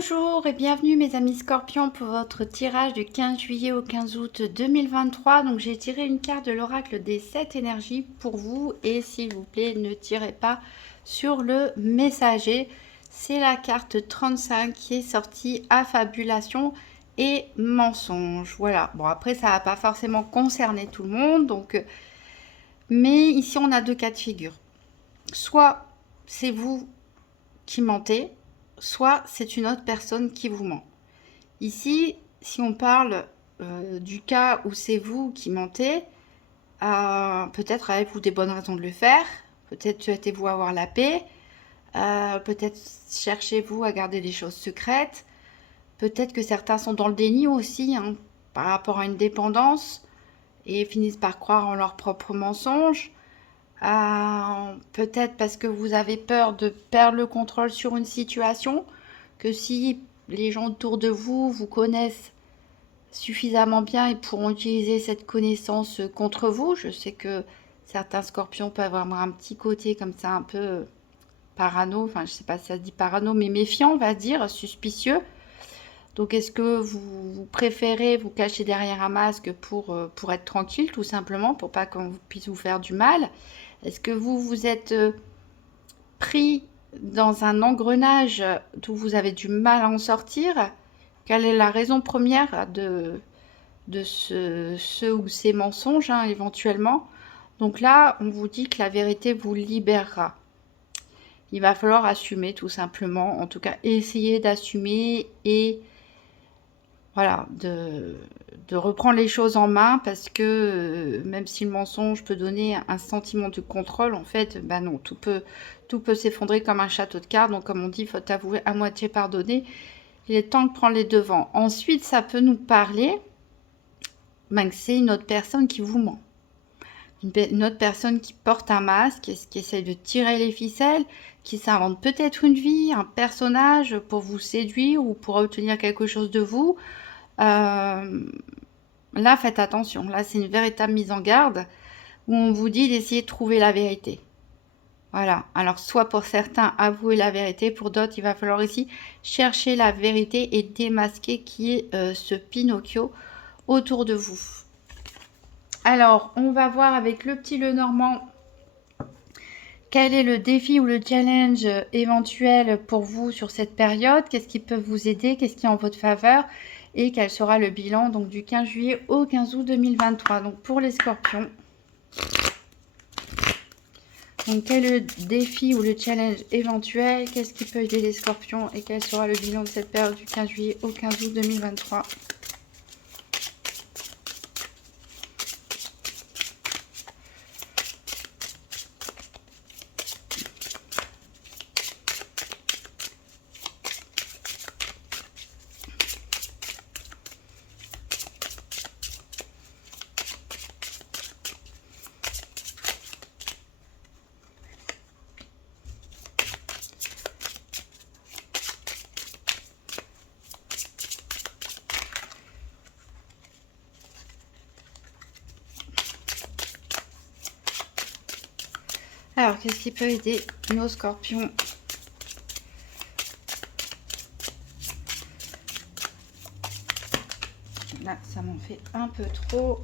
Bonjour et bienvenue mes amis Scorpions pour votre tirage du 15 juillet au 15 août 2023. Donc j'ai tiré une carte de l'oracle des 7 énergies pour vous et s'il vous plaît ne tirez pas sur le messager. C'est la carte 35 qui est sortie, affabulation et mensonge. Voilà, bon après ça va pas forcément concerner tout le monde, mais ici on a deux cas de figure. Soit c'est vous qui mentez, soit c'est une autre personne qui vous ment. Ici, si on parle du cas où c'est vous qui mentez, peut-être avez-vous des bonnes raisons de le faire, peut-être souhaitez-vous avoir la paix, peut-être cherchez-vous à garder des choses secrètes, peut-être que certains sont dans le déni aussi hein, par rapport à une dépendance et finissent par croire en leurs propres mensonges. Peut-être parce que vous avez peur de perdre le contrôle sur une situation, que si les gens autour de vous vous connaissent suffisamment bien, ils pourront utiliser cette connaissance contre vous. Je sais que certains scorpions peuvent avoir un petit côté comme ça un peu parano, enfin je sais pas si ça se dit parano, mais méfiant on va dire, suspicieux. Donc est-ce que vous préférez vous cacher derrière un masque pour être tranquille tout simplement, pour pas qu'on puisse vous faire du mal? Est-ce que vous êtes pris dans un engrenage d'où vous avez du mal à en sortir? Quelle est la raison première de ce ou ces mensonges hein, éventuellement? Donc là, on vous dit que la vérité vous libérera. Il va falloir assumer tout simplement, en tout cas essayer d'assumer et voilà, de reprendre les choses en main parce que même si le mensonge peut donner un sentiment de contrôle, en fait, bah non, tout peut s'effondrer comme un château de cartes. Donc, comme on dit, il faut avouer à moitié pardonner. Il est temps de prendre les devants. Ensuite, ça peut nous parler que c'est une autre personne qui vous ment. Une autre personne qui porte un masque, qui essaye de tirer les ficelles, qui s'invente peut-être une vie, un personnage pour vous séduire ou pour obtenir quelque chose de vous. Là, faites attention. Là, c'est une véritable mise en garde où on vous dit d'essayer de trouver la vérité. Voilà. Alors, soit pour certains, avouer la vérité. Pour d'autres, il va falloir ici chercher la vérité et démasquer qui est ce Pinocchio autour de vous. Alors, on va voir avec le petit Lenormand quel est le défi ou le challenge éventuel pour vous sur cette période. Qu'est-ce qui peut vous aider? Qu'est-ce qui est en votre faveur? Et quel sera le bilan donc du 15 juillet au 15 août 2023. Donc pour les scorpions, donc quel est le défi ou le challenge éventuel? Qu'est-ce qui peut aider les scorpions? Et quel sera le bilan de cette période du 15 juillet au 15 août 2023? Alors, qu'est-ce qui peut aider nos scorpions? Là, ça m'en fait un peu trop.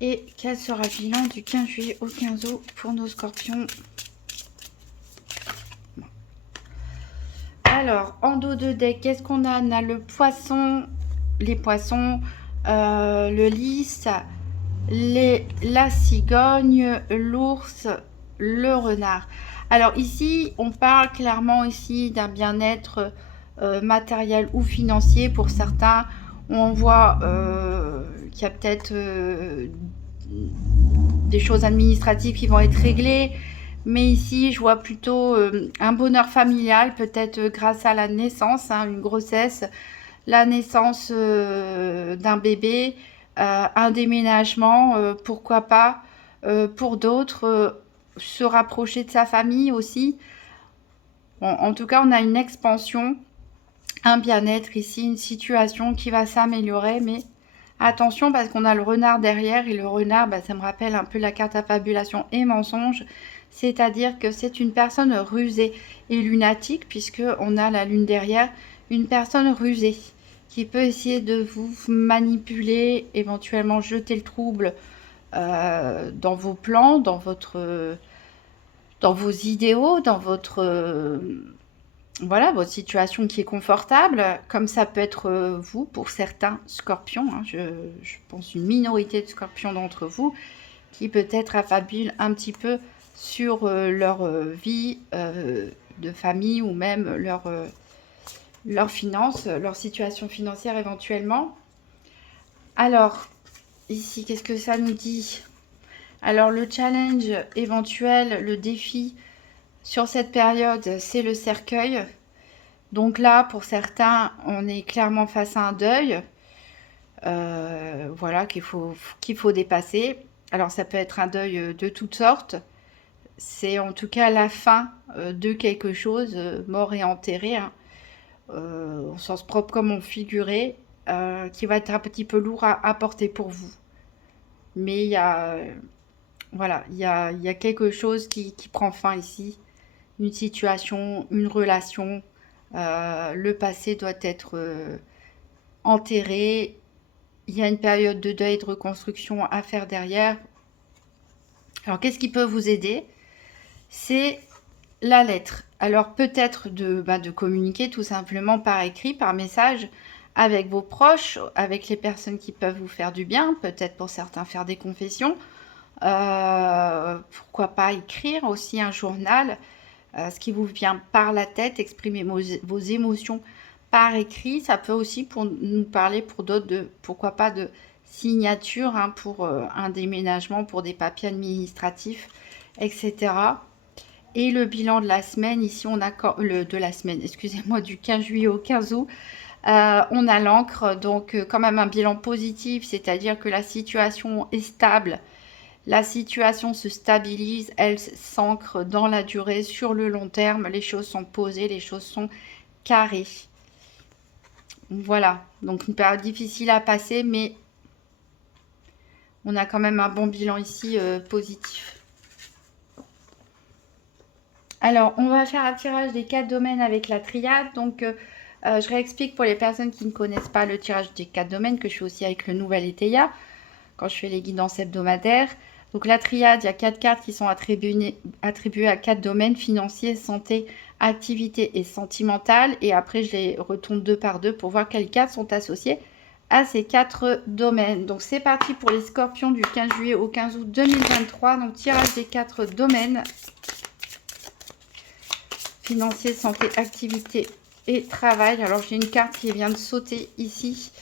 Et quel sera le bilan du 15 juillet au 15 août pour nos scorpions? Alors, en dos de deck, qu'est-ce qu'on a? On a le poisson, les poissons, le lys, la cigogne, l'ours, le renard. Alors ici, on parle clairement ici d'un bien-être matériel ou financier pour certains. On voit qu'il y a peut-être des choses administratives qui vont être réglées. Mais ici, je vois plutôt un bonheur familial, peut-être grâce à la naissance, hein, une grossesse, la naissance d'un bébé, un déménagement, pourquoi pas. Pour d'autres, se rapprocher de sa famille aussi. Bon, en tout cas, on a une expansion un bien-être ici, une situation qui va s'améliorer, mais attention parce qu'on a le renard derrière, et le renard, ça me rappelle un peu la carte affabulation et mensonge, c'est-à-dire que c'est une personne rusée et lunatique, puisque on a la lune derrière, une personne rusée qui peut essayer de vous manipuler, éventuellement jeter le trouble dans vos plans, dans vos idéaux, dans voilà, votre situation qui est confortable, comme ça peut être vous pour certains scorpions, hein, je pense une minorité de scorpions d'entre vous, qui peut-être affabulent un petit peu sur leur vie de famille, ou même leurs finances, leur situation financière éventuellement. Alors, ici, qu'est-ce que ça nous dit? Alors, le challenge éventuel, le défi sur cette période, c'est le cercueil. Donc là, pour certains, on est clairement face à un deuil, voilà, qu'il faut dépasser. Alors ça peut être un deuil de toutes sortes. C'est en tout cas la fin de quelque chose, mort et enterré, hein, au sens propre comme au figuré, qui va être un petit peu lourd à porter pour vous. Mais il y a, voilà, il y a quelque chose qui prend fin ici. Une situation, une relation. Le passé doit être enterré. Il y a une période de deuil et de reconstruction à faire derrière. Alors, qu'est-ce qui peut vous aider? C'est la lettre. Alors, peut-être de communiquer tout simplement par écrit, par message, avec vos proches, avec les personnes qui peuvent vous faire du bien, peut-être pour certains faire des confessions. Pourquoi pas écrire aussi un journal, ce qui vous vient par la tête, exprimer vos émotions par écrit. Ça peut aussi pour nous parler pour d'autres pourquoi pas de signature, hein, pour un déménagement, pour des papiers administratifs, etc. Et le bilan de la semaine, ici on a de la semaine, excusez-moi, du 15 juillet au 15 août. On a l'encre, donc quand même un bilan positif, c'est-à-dire que la situation est stable. La situation se stabilise, elle s'ancre dans la durée, sur le long terme, les choses sont posées, les choses sont carrées. Voilà, donc une période difficile à passer, mais on a quand même un bon bilan ici positif. Alors, on va faire un tirage des 4 domaines avec la triade. Donc, je réexplique pour les personnes qui ne connaissent pas le tirage des 4 domaines, que je fais aussi avec le nouvel ETEIA, quand je fais les guidances hebdomadaires. Donc la triade, il y a 4 cartes qui sont attribuées à 4 domaines: financier, santé, activité et sentimental. Et après, je les retourne 2 par 2 pour voir quelles cartes sont associées à ces 4 domaines. Donc c'est parti pour les scorpions du 15 juillet au 15 août 2023. Donc tirage des 4 domaines: financier, santé, activité et travail. Alors j'ai une carte qui vient de sauter ici.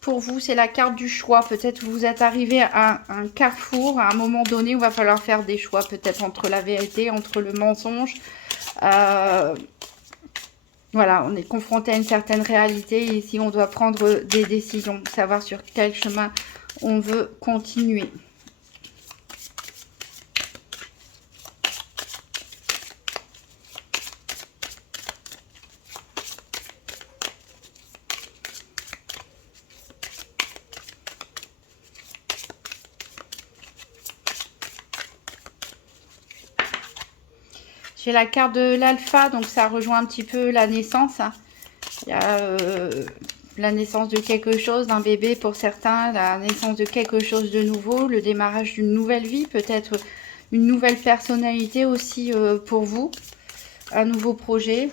Pour vous, c'est la carte du choix. Peut-être vous êtes arrivé à un carrefour, à un moment donné où il va falloir faire des choix, peut-être entre la vérité, entre le mensonge. Voilà, on est confronté à une certaine réalité et ici on doit prendre des décisions, savoir sur quel chemin on veut continuer. J'ai la carte de l'alpha, donc ça rejoint un petit peu la naissance. Il y a la naissance de quelque chose, d'un bébé pour certains, la naissance de quelque chose de nouveau, le démarrage d'une nouvelle vie, peut-être une nouvelle personnalité aussi pour vous, un nouveau projet.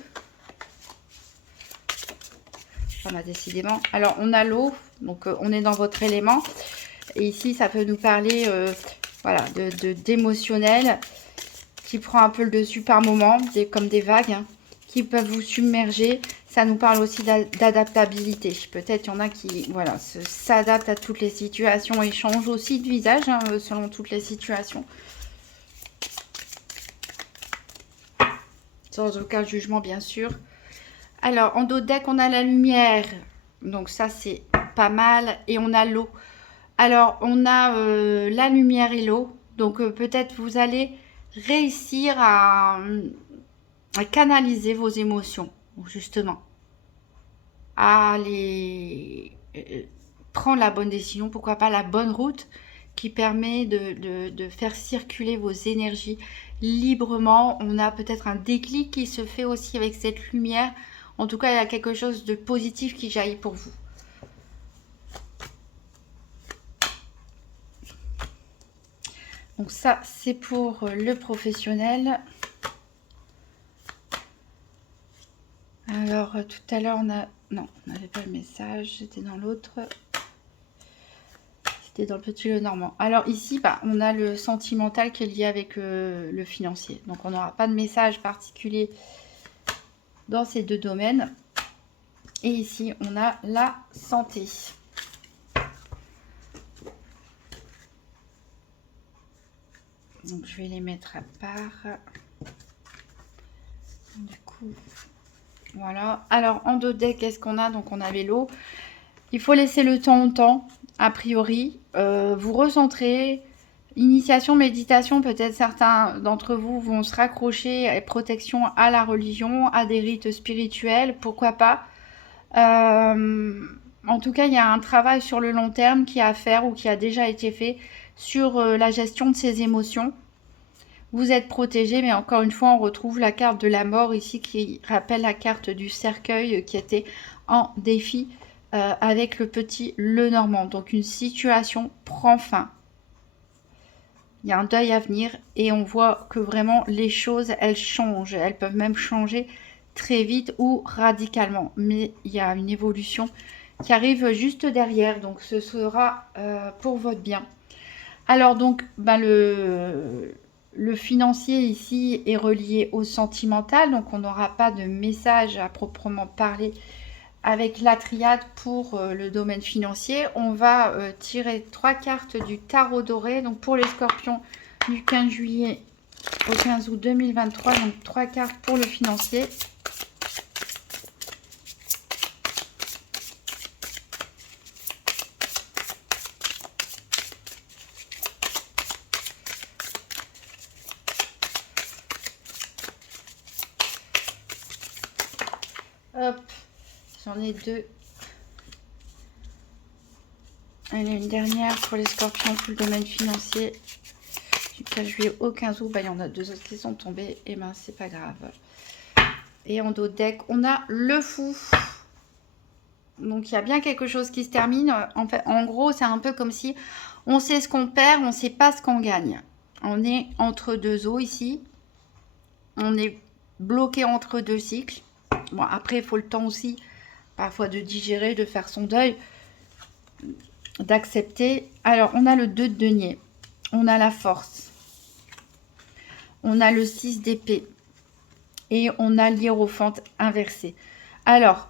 Voilà, décidément. Alors, on a l'eau, donc on est dans votre élément. Et ici, ça peut nous parler voilà, d'émotionnel, qui prend un peu le dessus par moment, comme des vagues, hein, qui peuvent vous submerger. Ça nous parle aussi d'adaptabilité. Peut-être il y en a qui voilà, s'adaptent à toutes les situations et changent aussi de visage hein, selon toutes les situations. Sans aucun jugement, bien sûr. Alors, en dos de deck, on a la lumière. Donc ça, c'est pas mal. Et on a l'eau. Alors, on a la lumière et l'eau. Donc, peut-être vous allez réussir à canaliser vos émotions, justement. à prendre la bonne décision, pourquoi pas la bonne route qui permet de faire circuler vos énergies librement. On a peut-être un déclic qui se fait aussi avec cette lumière. En tout cas, il y a quelque chose de positif qui jaillit pour vous. Donc ça, c'est pour le professionnel. Alors, tout à l'heure, on a... Non, on n'avait pas le message, c'était dans l'autre. C'était dans le petit Lenormand. Alors ici, on a le sentimental qui est lié avec le financier. Donc, on n'aura pas de message particulier dans ces deux domaines. Et ici, on a la santé. Donc, je vais les mettre à part. Du coup, voilà. Alors, en dos deck, qu'est-ce qu'on a? Donc, on avait l'eau. Il faut laisser le temps au temps, a priori. Vous recentrer. Initiation, méditation, peut-être certains d'entre vous vont se raccrocher à protection à la religion, à des rites spirituels, pourquoi pas. En tout cas, il y a un travail sur le long terme qui est à faire ou qui a déjà été fait sur la gestion de ses émotions. Vous êtes protégé, mais encore une fois, on retrouve la carte de la mort ici qui rappelle la carte du cercueil qui était en défi avec le petit Lenormand. Donc, une situation prend fin. Il y a un deuil à venir et on voit que vraiment les choses, elles changent. Elles peuvent même changer très vite ou radicalement. Mais il y a une évolution qui arrive juste derrière. Donc, ce sera pour votre bien. Alors, donc, le financier ici est relié au sentimental. Donc, on n'aura pas de message à proprement parler avec la triade pour le domaine financier. On va tirer 3 cartes du tarot doré. Donc pour les scorpions du 15 juillet au 15 août 2023. Donc 3 cartes pour le financier. Hop, j'en ai 2. Allez, une dernière pour les scorpions pour le domaine financier. Du 15 juillet au 15 août. Il y en a 2 autres qui sont tombés. Et ben, c'est pas grave. Et en dos de deck, on a le fou. Donc, il y a bien quelque chose qui se termine. En fait, en gros, c'est un peu comme si on sait ce qu'on perd, on ne sait pas ce qu'on gagne. On est entre deux eaux ici. On est bloqué entre deux cycles. Bon, après, il faut le temps aussi, parfois, de digérer, de faire son deuil, d'accepter. Alors, on a le 2 de denier. On a la force. On a le 6 d'épée. Et on a l'hiérophante inversé. Alors,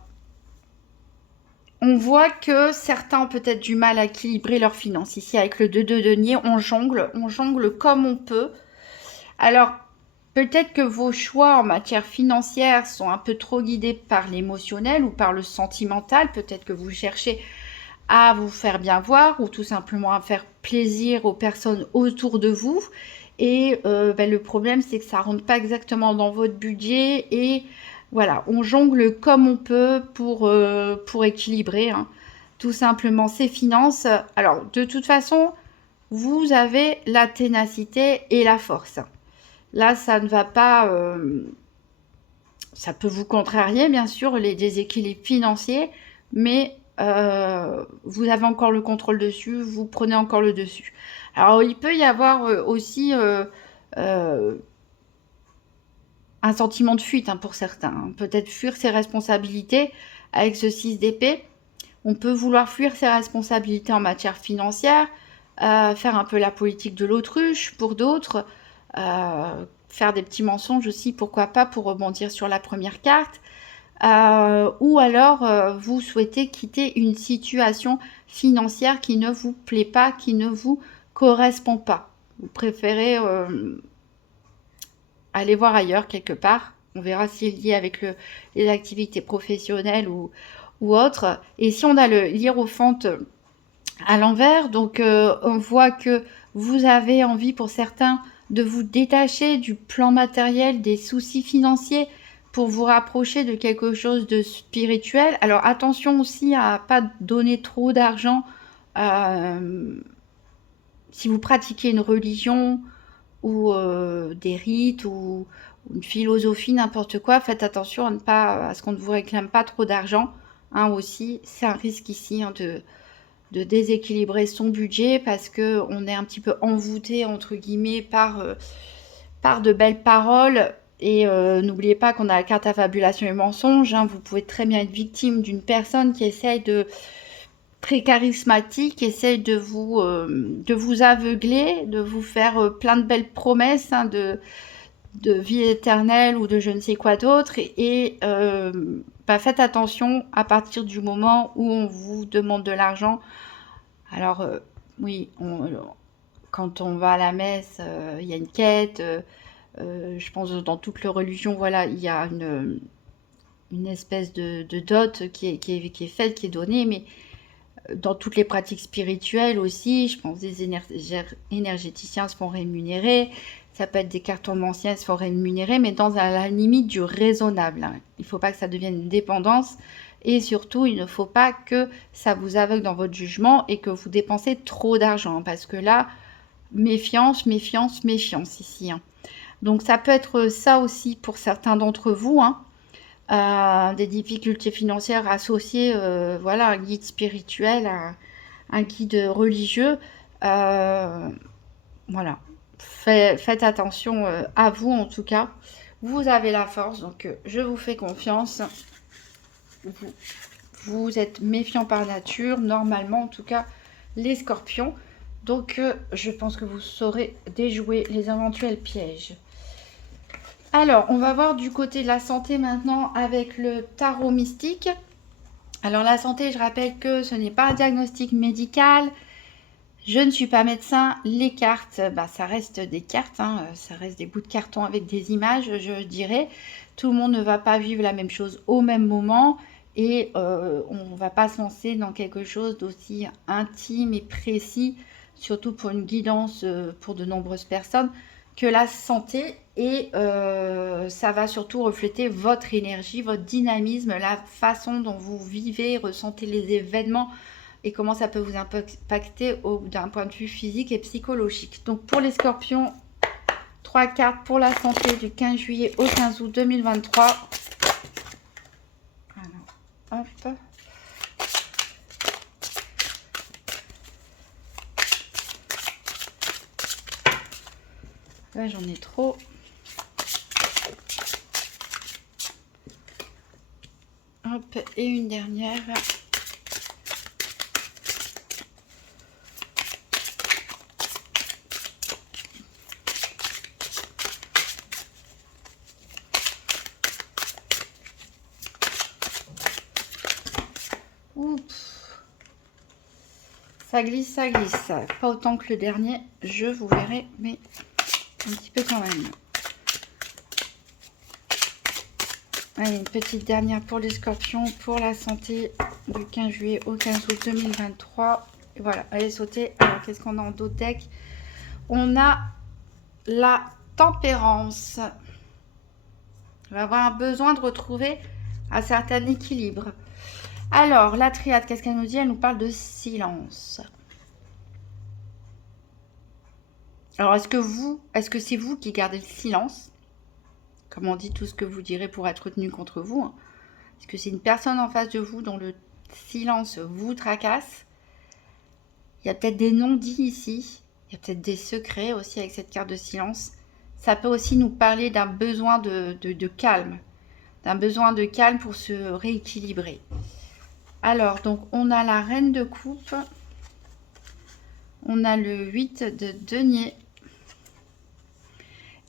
on voit que certains ont peut-être du mal à équilibrer leurs finances. Ici, avec le 2 de denier, on jongle comme on peut. Alors, peut-être que vos choix en matière financière sont un peu trop guidés par l'émotionnel ou par le sentimental. Peut-être que vous cherchez à vous faire bien voir ou tout simplement à faire plaisir aux personnes autour de vous. Et le problème, c'est que ça ne rentre pas exactement dans votre budget. Et voilà, on jongle comme on peut pour équilibrer tout simplement ses finances. Alors, de toute façon, vous avez la ténacité et la force. Là, ça ne va pas... ça peut vous contrarier, bien sûr, les déséquilibres financiers, mais vous avez encore le contrôle dessus, vous prenez encore le dessus. Alors, il peut y avoir aussi un sentiment de fuite pour certains. Peut-être fuir ses responsabilités avec ce 6 d'épée. On peut vouloir fuir ses responsabilités en matière financière, faire un peu la politique de l'autruche pour d'autres, faire des petits mensonges aussi, pourquoi pas, pour rebondir sur la première carte. Ou alors vous souhaitez quitter une situation financière qui ne vous plaît pas, qui ne vous correspond pas. Vous préférez aller voir ailleurs quelque part. On verra s'il est lié avec les activités professionnelles ou autres. Et si on a le hiérophante à l'envers, donc on voit que vous avez envie pour certains de vous détacher du plan matériel, des soucis financiers, pour vous rapprocher de quelque chose de spirituel. Alors attention aussi à pas donner trop d'argent. Si vous pratiquez une religion ou des rites ou une philosophie, n'importe quoi, faites attention à ce qu'on ne vous réclame pas trop d'argent. Hein, aussi, c'est un risque ici, hein, de déséquilibrer son budget parce que on est un petit peu envoûté entre guillemets par de belles paroles. Et n'oubliez pas qu'on a la carte à fabulation et mensonge. Hein, vous pouvez très bien être victime d'une personne qui essaye très charismatique, essaye de vous aveugler, de vous faire plein de belles promesses, hein, de vie éternelle ou de je ne sais quoi d'autre. Et faites attention à partir du moment où on vous demande de l'argent. Alors, oui, quand on va à la messe, il y a une quête. Je pense que dans toutes les religions, voilà, il y a une espèce de dot qui est faite, qui est donnée, mais dans toutes les pratiques spirituelles aussi, je pense que des énergéticiens se font rémunérer, ça peut être des cartomanciens se font rémunérer, mais dans la limite du raisonnable. Hein. Il ne faut pas que ça devienne une dépendance. Et surtout, il ne faut pas que ça vous aveugle dans votre jugement et que vous dépensez trop d'argent. Parce que là, méfiance, méfiance, méfiance ici. Hein. Donc ça peut être ça aussi pour certains d'entre vous. Hein. Des difficultés financières associées voilà, à un guide spirituel, à un guide religieux. Voilà. Faites attention à vous en tout cas. Vous avez la force, donc je vous fais confiance. Vous êtes méfiant par nature, normalement en tout cas, les scorpions. Donc je pense que vous saurez déjouer les éventuels pièges. Alors, on va voir du côté de la santé maintenant avec le tarot mystique. Alors la santé, je rappelle que ce n'est pas un diagnostic médical. Je ne suis pas médecin. Les cartes, ça reste des cartes. Hein, ça reste des bouts de carton avec des images, je dirais. Tout le monde ne va pas vivre la même chose au même moment. Et on ne va pas se lancer dans quelque chose d'aussi intime et précis, surtout pour une guidance pour de nombreuses personnes, que la santé. Et ça va surtout refléter votre énergie, votre dynamisme, la façon dont vous vivez, ressentez les événements et comment ça peut vous impacter d'un point de vue physique et psychologique. Donc pour les scorpions, 3 cartes pour la santé du 15 juillet au 15 août 2023. Alors, hop. Là, j'en ai trop. Hop, et une dernière. Oups. Ça glisse, ça glisse. Pas autant que le dernier, je vous verrai, mais un petit peu quand même. Allez, une petite dernière pour les scorpions, pour la santé du 15 juillet au 15 août 2023. Et voilà, allez sauter. Alors, qu'est-ce qu'on a en dos de deck? On a la tempérance. On va avoir un besoin de retrouver un certain équilibre. Alors, la triade, qu'est-ce qu'elle nous dit? Elle nous parle de silence. Alors, est-ce que c'est vous qui gardez le silence? Comme on dit, tout ce que vous direz pour être tenu contre vous. Hein. Est-ce que c'est une personne en face de vous dont le silence vous tracasse? Il y a peut-être des non-dits ici. Il y a peut-être des secrets aussi avec cette carte de silence. Ça peut aussi nous parler d'un besoin de calme. D'un besoin de calme pour se rééquilibrer. Alors, donc, on a la reine de coupe. On a le 8 de denier.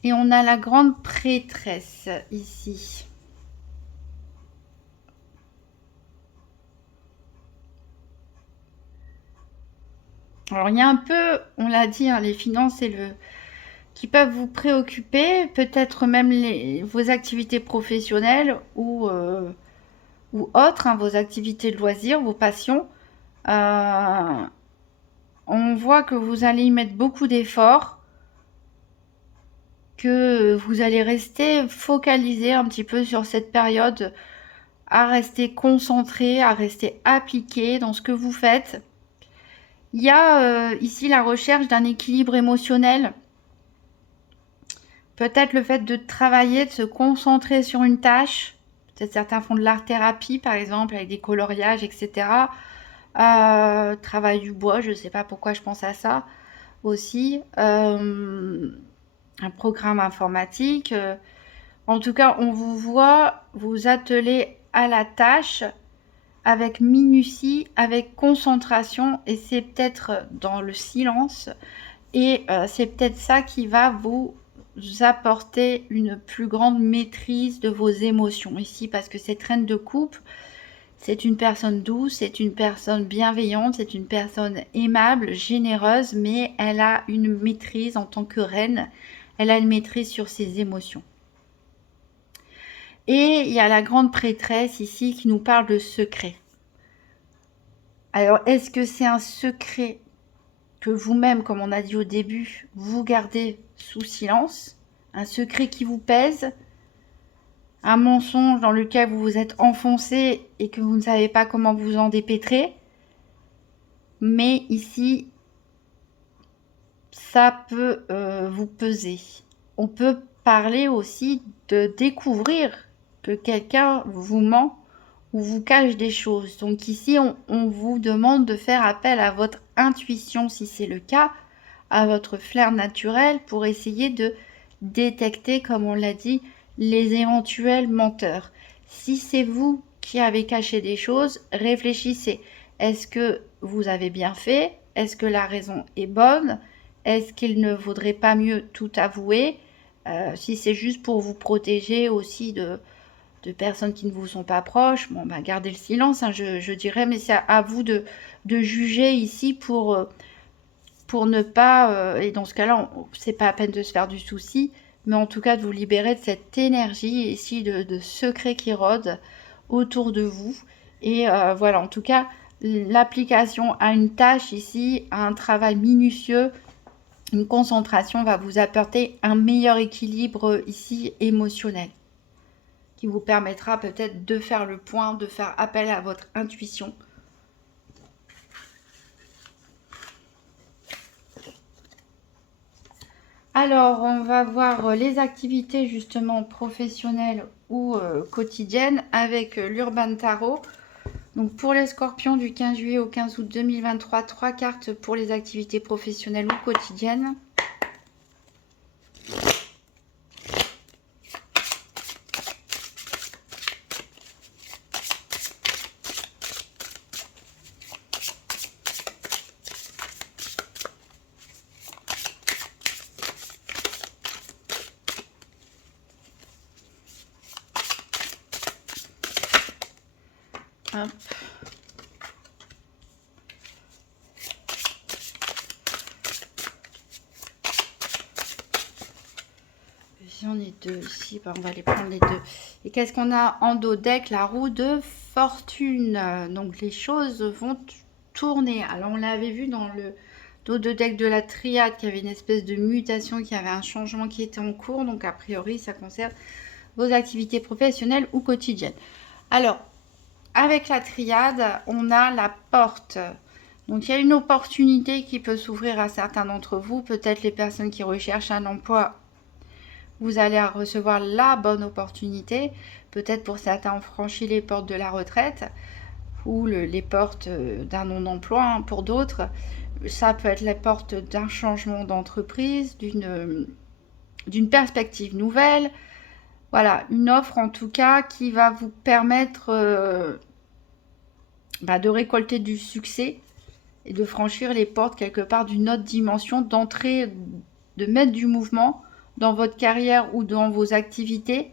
Et on a la grande prêtresse ici. Alors, il y a un peu, on l'a dit, hein, les finances qui peuvent vous préoccuper. Peut-être même vos activités professionnelles ou autres, hein, vos activités de loisirs, vos passions. On voit que vous allez y mettre beaucoup d'efforts. que vous allez rester focalisé un petit peu sur cette période, à rester concentré, à rester appliqué dans ce que vous faites. Il y a ici la recherche d'un équilibre émotionnel. Peut-être le fait de travailler, de se concentrer sur une tâche. Peut-être certains font de l'art-thérapie, par exemple, avec des coloriages, etc. Travail du bois, je ne sais pas pourquoi je pense à ça aussi. Un programme informatique. En tout cas, on vous voit vous atteler à la tâche avec minutie, avec concentration, et c'est peut-être dans le silence. Et c'est peut-être ça qui va vous apporter une plus grande maîtrise de vos émotions ici, parce que cette reine de coupe, c'est une personne douce, c'est une personne bienveillante, c'est une personne aimable, généreuse, mais elle a une maîtrise en tant que reine, elle a une maîtrise sur ses émotions. Et il y a la grande prêtresse ici qui nous parle de secret. Alors, est-ce que c'est un secret que vous-même, comme on a dit au début, vous gardez sous silence, un secret qui vous pèse, un mensonge dans lequel vous vous êtes enfoncé et que vous ne savez pas comment vous en dépêtrer. Mais ici, ça peut vous peser. On peut parler aussi de découvrir que quelqu'un vous ment ou vous cache des choses. Donc ici, on vous demande de faire appel à votre intuition, si c'est le cas, à votre flair naturel, pour essayer de détecter, comme on l'a dit, les éventuels menteurs. Si c'est vous qui avez caché des choses, réfléchissez. Est-ce que vous avez bien fait? Est-ce que la raison est bonne? Est-ce qu'il ne vaudrait pas mieux tout avouer? Si c'est juste pour vous protéger aussi de personnes qui ne vous sont pas proches, bon, bah, gardez le silence, hein, je dirais, mais c'est à vous de juger ici pour ne pas, et dans ce cas-là, c'est pas à peine de se faire du souci, mais en tout cas de vous libérer de cette énergie ici de secret qui rôde autour de vous. Et voilà, en tout cas, l'application à une tâche ici, à un travail minutieux, une concentration va vous apporter un meilleur équilibre ici émotionnel, qui vous permettra peut-être de faire le point, de faire appel à votre intuition. Alors, on va voir les activités justement professionnelles ou quotidiennes avec l'Urban Tarot. Donc pour les scorpions du 15 juillet au 15 août 2023, 3 cartes pour les activités professionnelles ou quotidiennes. Hop. J'en ai deux ici, on va les prendre les deux. Et qu'est-ce qu'on a en dos deck? La roue de fortune. Donc les choses vont tourner. Alors on l'avait vu dans le dos de deck de la triade, qu'il y avait une espèce de mutation, qu'il y avait un changement qui était en cours. Donc a priori ça concerne vos activités professionnelles ou quotidiennes. Alors avec la triade, on a la porte. Donc il y a une opportunité qui peut s'ouvrir à certains d'entre vous, peut-être les personnes qui recherchent un emploi. Vous allez recevoir la bonne opportunité. Peut-être pour certains, on franchit les portes de la retraite ou les portes d'un non-emploi. Hein. Pour d'autres, ça peut être les portes d'un changement d'entreprise, d'une perspective nouvelle. Voilà, une offre en tout cas qui va vous permettre de récolter du succès et de franchir les portes quelque part d'une autre dimension, d'entrer, de mettre du mouvement dans votre carrière ou dans vos activités,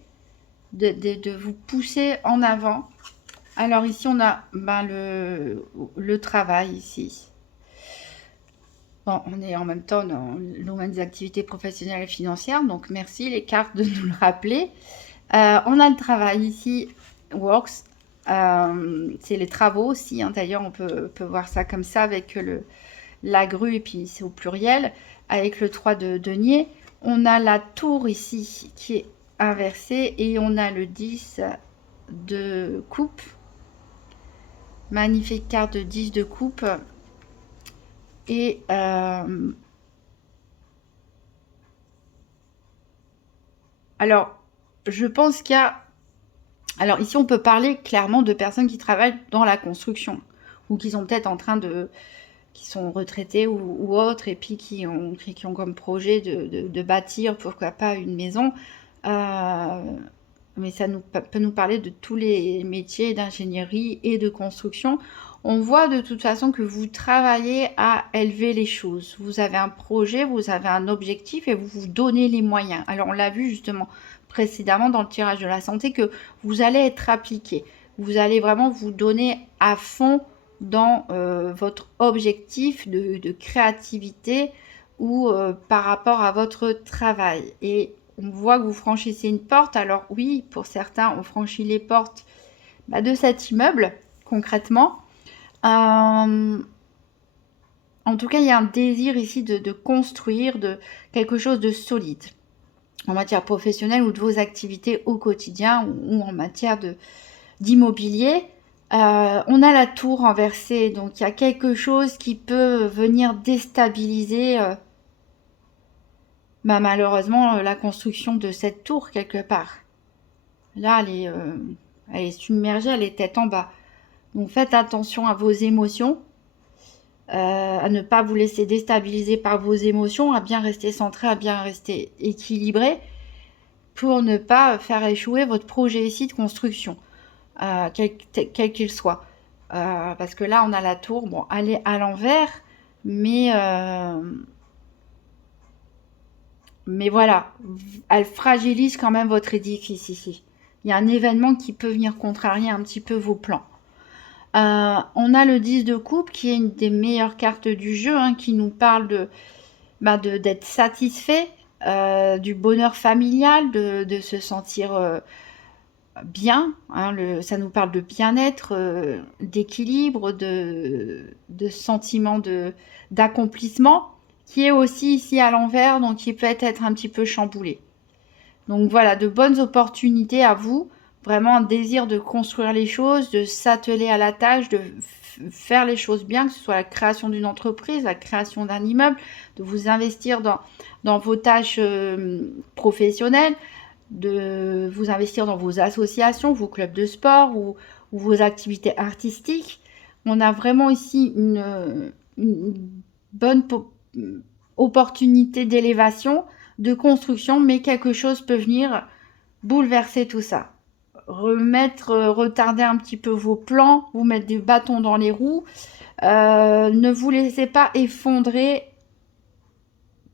de vous pousser en avant. Alors ici, on a le travail ici. Bon, on est en même temps dans le domaine des activités professionnelles et financières, donc merci les cartes de nous le rappeler. On a le travail ici, works, c'est les travaux aussi, hein. D'ailleurs on peut voir ça comme ça avec la grue et puis c'est au pluriel, avec le 3 de denier. On a la tour ici qui est inversée et on a le 10 de coupe. Magnifique carte de 10 de coupe. Et alors, je pense qu'il y a... Alors ici, on peut parler clairement de personnes qui travaillent dans la construction ou qui sont peut-être en train de... qui sont retraités ou autres et puis qui ont comme projet de bâtir, pourquoi pas, une maison. Mais ça peut nous parler de tous les métiers d'ingénierie et de construction. On voit de toute façon que vous travaillez à élever les choses. Vous avez un projet, vous avez un objectif et vous vous donnez les moyens. Alors on l'a vu justement précédemment dans le tirage de la santé que vous allez être appliqué. Vous allez vraiment vous donner à fond dans votre objectif de créativité ou par rapport à votre travail. Et on voit que vous franchissez une porte. Alors oui, pour certains, on franchit les portes de cet immeuble, concrètement. En tout cas, il y a un désir ici de construire quelque chose de solide en matière professionnelle ou de vos activités au quotidien ou en matière d'immobilier. On a la tour renversée, donc il y a quelque chose qui peut venir déstabiliser malheureusement la construction de cette tour quelque part. Là, elle est submergée, elle est tête en bas. Donc faites attention à vos émotions, à ne pas vous laisser déstabiliser par vos émotions, à bien rester centré, à bien rester équilibré pour ne pas faire échouer votre projet ici de construction, quel qu'il soit. Parce que là, on a la tour, bon, elle est à l'envers, mais voilà, elle fragilise quand même votre édifice ici. Il y a un événement qui peut venir contrarier un petit peu vos plans. On a le 10 de coupe qui est une des meilleures cartes du jeu, qui nous parle d'être satisfait, du bonheur familial, de se sentir bien. Ça nous parle de bien-être, d'équilibre, de sentiment d'accomplissement, qui est aussi ici à l'envers, donc qui peut être un petit peu chamboulé. Donc voilà, de bonnes opportunités à vous, vraiment un désir de construire les choses, de s'atteler à la tâche, de faire les choses bien, que ce soit la création d'une entreprise, la création d'un immeuble, de vous investir dans vos tâches professionnelles, de vous investir dans vos associations, vos clubs de sport ou vos activités artistiques. On a vraiment ici une bonne opportunité d'élévation, de construction, mais quelque chose peut venir bouleverser tout ça. Retarder un petit peu vos plans, vous mettre des bâtons dans les roues. Ne vous laissez pas effondrer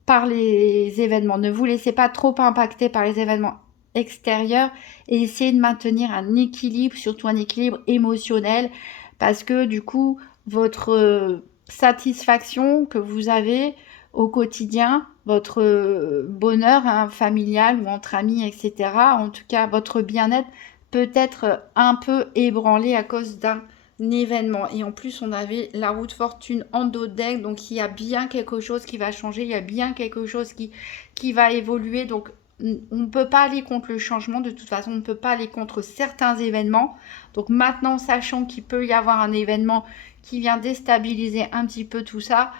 par les événements. Ne vous laissez pas trop impacter par les événements extérieurs et essayez de maintenir un équilibre, surtout un équilibre émotionnel, parce que du coup, votre satisfaction que vous avez au quotidien, votre bonheur familial ou entre amis, etc., en tout cas votre bien-être peut être un peu ébranlé à cause d'un événement. Et en plus, on avait la roue de fortune en dos de deck, donc il y a bien quelque chose qui va changer, il y a bien quelque chose qui va évoluer. Donc on ne peut pas aller contre le changement, de toute façon on ne peut pas aller contre certains événements. Donc maintenant, sachant qu'il peut y avoir un événement qui vient déstabiliser un petit peu tout ça,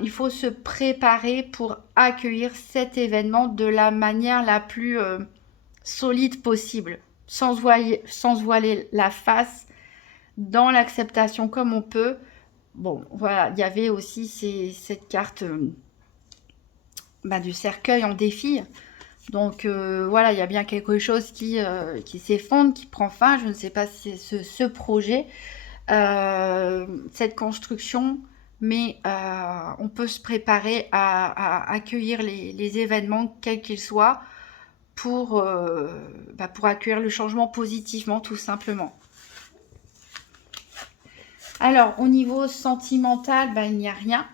il faut se préparer pour accueillir cet événement de la manière la plus solide possible, sans se voiler la face, dans l'acceptation comme on peut. Bon, voilà, il y avait aussi cette carte du cercueil en défi. Donc voilà, il y a bien quelque chose qui s'effondre, qui prend fin. Je ne sais pas si c'est ce projet, cette construction, mais on peut se préparer à accueillir les événements, quels qu'ils soient, pour accueillir le changement positivement, tout simplement. Alors, au niveau sentimental, il n'y a rien,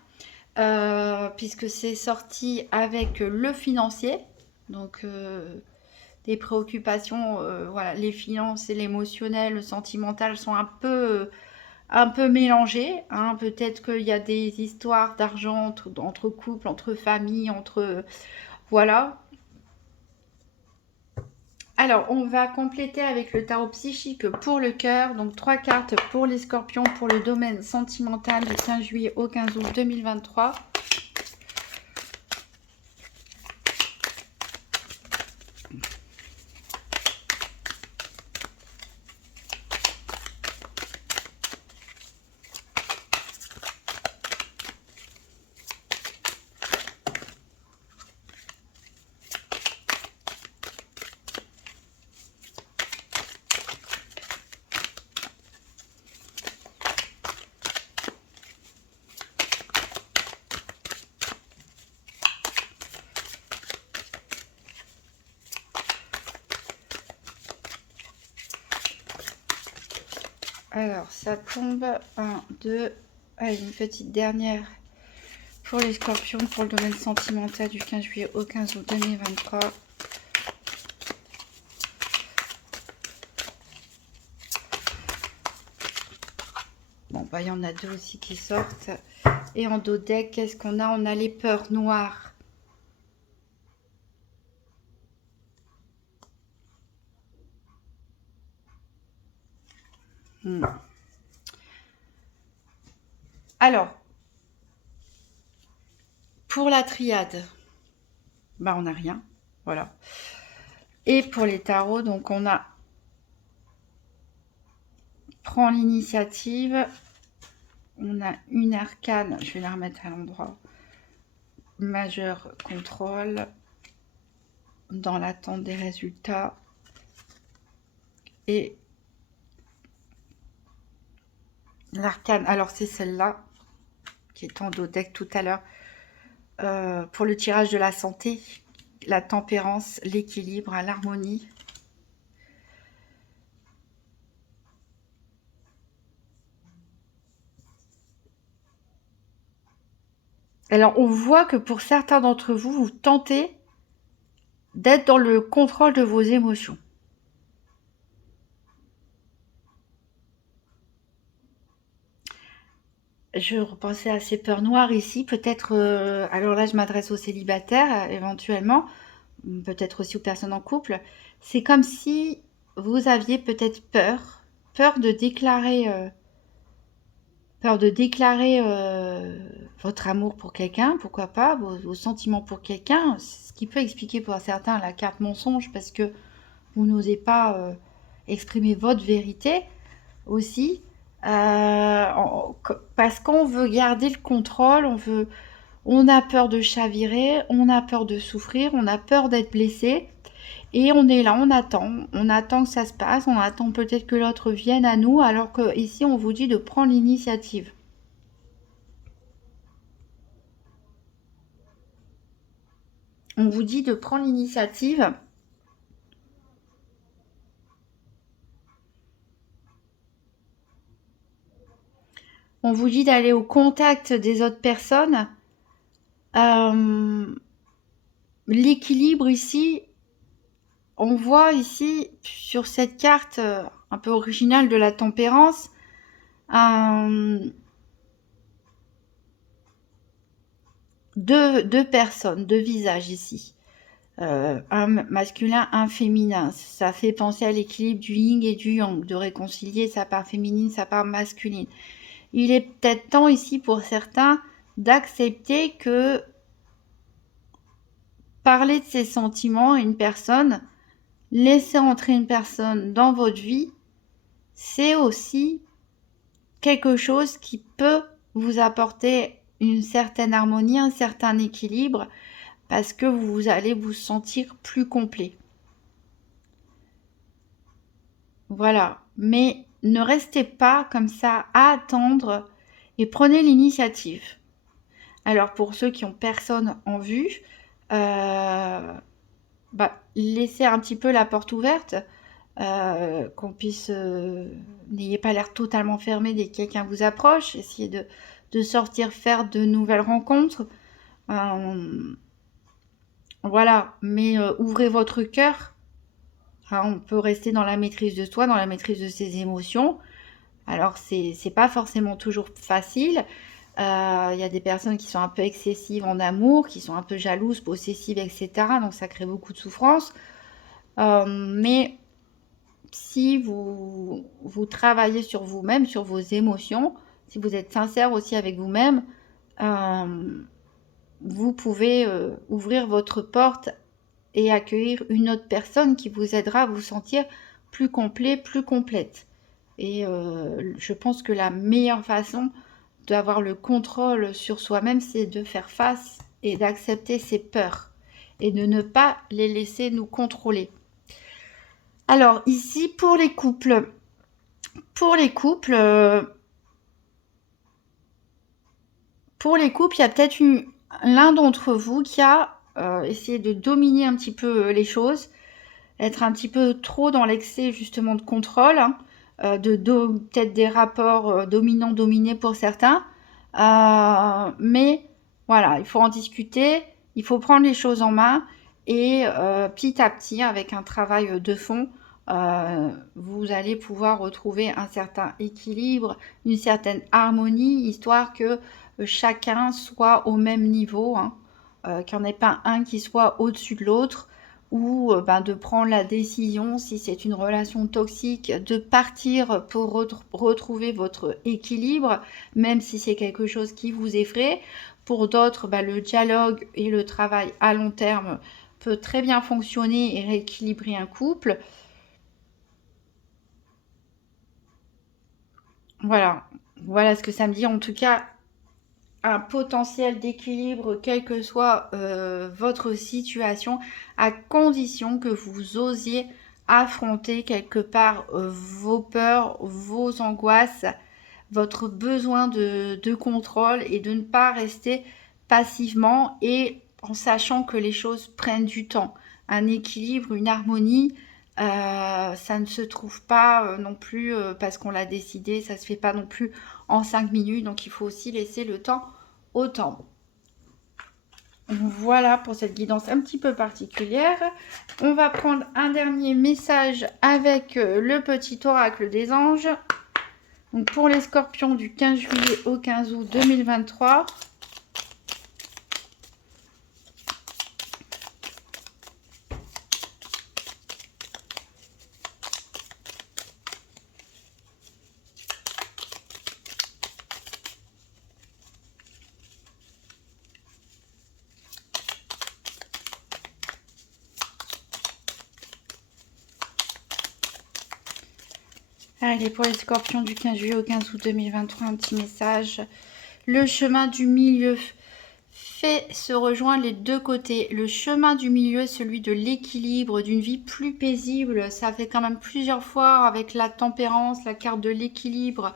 puisque c'est sorti avec le financier. Donc, des préoccupations, voilà, les finances et l'émotionnel, le sentimental sont un peu mélangés. Peut-être qu'il y a des histoires d'argent entre couples, entre familles, Voilà. Alors, on va compléter avec le tarot psychique pour le cœur. Donc, 3 cartes pour les scorpions pour le domaine sentimental du 15 juillet au 15 août 2023. Alors, ça tombe 1, 2, allez, une petite dernière pour les scorpions pour le domaine sentimental du 15 juillet au 15 août 2023. Bon, bah, il y en a 2 aussi qui sortent. Et en dos deck, qu'est-ce qu'on a? On a les peurs noires. Alors, pour la triade, bah on n'a rien, voilà. Et pour les tarots, donc on a prend l'initiative, on a une arcane, je vais la remettre à l'endroit, majeur contrôle, dans l'attente des résultats, et l'arcane, alors c'est celle-là, qui est en dos deck tout à l'heure, pour le tirage de la santé, la tempérance, l'équilibre, l'harmonie. Alors, on voit que pour certains d'entre vous, vous tentez d'être dans le contrôle de vos émotions. Je repensais à ces peurs noires ici, peut-être, alors là je m'adresse aux célibataires éventuellement, peut-être aussi aux personnes en couple. C'est comme si vous aviez peut-être peur de déclarer, votre amour pour quelqu'un, pourquoi pas, vos sentiments pour quelqu'un, ce qui peut expliquer pour certains la carte mensonge parce que vous n'osez pas exprimer votre vérité aussi. Parce qu'on veut garder le contrôle, on a peur de chavirer, on a peur de souffrir, on a peur d'être blessé. Et on est là, on attend que ça se passe, on attend peut-être que l'autre vienne à nous, alors que ici on vous dit de prendre l'initiative. On vous dit de prendre l'initiative. On vous dit d'aller au contact des autres personnes. L'équilibre ici, on voit ici sur cette carte un peu originale de la tempérance, deux personnes, deux visages ici. Un masculin, un féminin. Ça fait penser à l'équilibre du yin et du yang, de réconcilier sa part féminine, sa part masculine. Il est peut-être temps ici pour certains d'accepter que parler de ses sentiments à une personne, laisser entrer une personne dans votre vie, c'est aussi quelque chose qui peut vous apporter une certaine harmonie, un certain équilibre, parce que vous allez vous sentir plus complet. Voilà, mais ne restez pas comme ça à attendre et prenez l'initiative. Alors pour ceux qui ont personne en vue, laissez un petit peu la porte ouverte, qu'on puisse, n'ayez pas l'air totalement fermé dès que quelqu'un vous approche, essayez de sortir faire de nouvelles rencontres, voilà, mais ouvrez votre cœur. On peut rester dans la maîtrise de soi, dans la maîtrise de ses émotions. Alors c'est pas forcément toujours facile, Il y a des personnes qui sont un peu excessives en amour, qui sont un peu jalouses, possessives, etc. Donc ça crée beaucoup de souffrance. Mais si vous travaillez sur vous-même, sur vos émotions, si vous êtes sincère aussi avec vous-même, vous pouvez ouvrir votre porte et accueillir une autre personne qui vous aidera à vous sentir plus complet, plus complète. Et je pense que la meilleure façon d'avoir le contrôle sur soi-même, c'est de faire face et d'accepter ses peurs et de ne pas les laisser nous contrôler. Alors ici, pour les couples, il y a peut-être l'un d'entre vous qui a essayé de dominer un petit peu les choses, être un petit peu trop dans l'excès justement de contrôle, hein, peut-être des rapports dominants-dominés pour certains. Mais voilà, il faut en discuter, il faut prendre les choses en main et petit à petit, avec un travail de fond, vous allez pouvoir retrouver un certain équilibre, une certaine harmonie, histoire que chacun soit au même niveau, hein, qu'il n'y en ait pas un qui soit au-dessus de l'autre, ou de prendre la décision, si c'est une relation toxique, de partir pour retrouver votre équilibre, même si c'est quelque chose qui vous effraie. Pour d'autres, le dialogue et le travail à long terme peut très bien fonctionner et rééquilibrer un couple. Voilà, voilà ce que ça me dit. En tout cas, un potentiel d'équilibre, quelle que soit votre situation, à condition que vous osiez affronter quelque part vos peurs, vos angoisses, votre besoin de contrôle et de ne pas rester passivement et en sachant que les choses prennent du temps. Un équilibre, une harmonie, ça ne se trouve pas non plus parce qu'on l'a décidé, ça se fait pas non plus en 5 minutes, donc il faut aussi laisser le temps au temps. Voilà pour cette guidance un petit peu particulière. On va prendre un dernier message avec le petit oracle des anges. Donc pour les scorpions du 15 juillet au 15 août 2023. Allez, pour les scorpions du 15 juillet au 15 août 2023, un petit message. Le chemin du milieu fait se rejoindre les deux côtés. Le chemin du milieu, celui de l'équilibre, d'une vie plus paisible. Ça fait quand même plusieurs fois avec la tempérance, la carte de l'équilibre.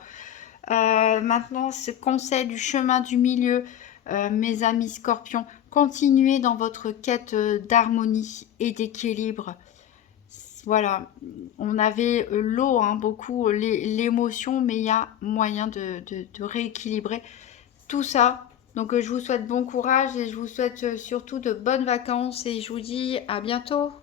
Maintenant, ce conseil du chemin du milieu, mes amis scorpions, continuez dans votre quête d'harmonie et d'équilibre. Voilà, on avait l'eau, hein, beaucoup l'émotion, mais il y a moyen de rééquilibrer tout ça. Donc je vous souhaite bon courage et je vous souhaite surtout de bonnes vacances et je vous dis à bientôt.